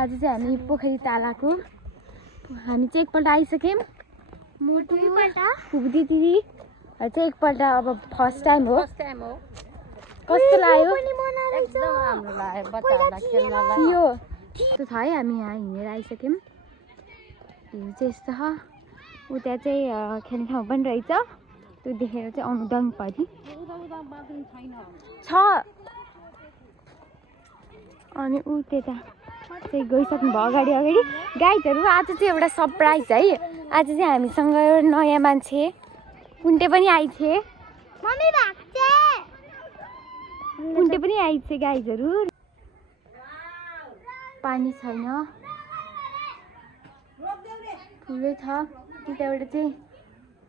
आज चाहिँ हामी पोखरी तालाको हामी चाहिँ एकपल्ट आइसक्यौँ। मोटु फुप्दी दिदी चाहिँ एकपल्ट अब फर्स्ट टाइम हो। कस्तो लाग्यो? एकदम राम्रो लाग्यो बच्चाहरूलाई खेल्नलाई। यो त्यो छ है। हामी यहाँ हिँडेर आइसक्यौँ। भ्यू चाहिँ यस्तो छ। उता चाहिँ खेल्ने ठाउँ पनि रहेछ। त्यो देखेर चाहिँ आउनु दङ परि छ। अनि ऊ त्यता चाहिँ गइसक्नु भयो अगाडि अगाडि। गाइडहरू आज चाहिँ एउटा सरप्राइज है। आज चाहिँ हामीसँग एउटा नयाँ मान्छे पुन्टे पनि आइछे। पुन्टे पनि आइछे गाइजहरू। पानी छैन, ठुलै छ। त्यताबाट चाहिँ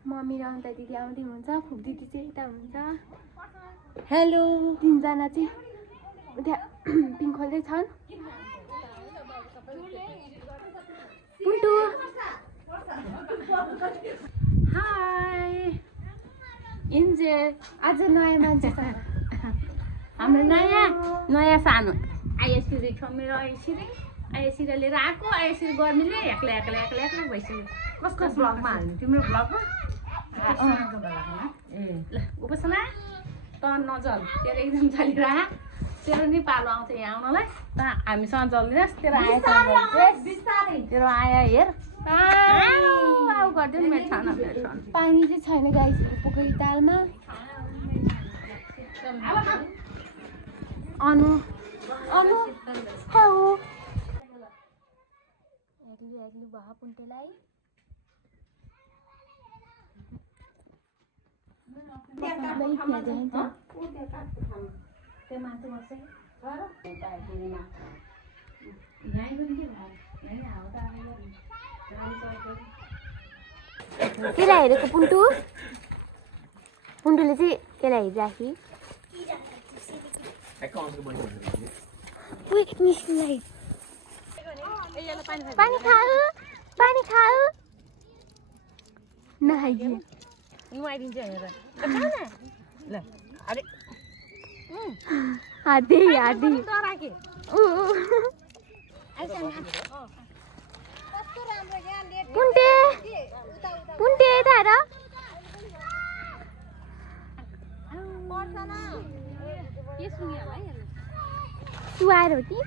मम्मी र अन्त दिदी आउँदै हुन्छ। फुप दिदी चाहिँ यता हुन्छ। हेलो। तिनजना चाहिँ उता पिङ खोल्दैछन्। पुन्टु हाय इन्जे आज नयाँ मान्छे छ। हाम्रो नयाँ सानो आयश्री छ। मेरो आयश्री लिएर आएको। आयश्री गर्मीले एक्लै भइसक्यो। कसको ब्लगमा हाल्नु? तिम्रो ब्लगमा ए ल उपासना त नजल तेरो एक्जाम चलिरह। तेरो नि पालो आउँछ यहाँ आउनलाई। त हामीसँग जल्दिनस्। तेरो आया हेर आऊ गरिदियो नि। मेरो छाना पानी चाहिँ छैन गाइस पोखरी तालमा। अनु हेलो हेर्नु भयो पुन्टेलाई। केलाई हेरेको पुन्टुले चाहिँ केलाई हेरिराखी। पानी खाऊ नखाइदियो। नुहाइदिन्छ हेर ल। अरे हादी पुन्टे यता हेर। सुहाएर हो कि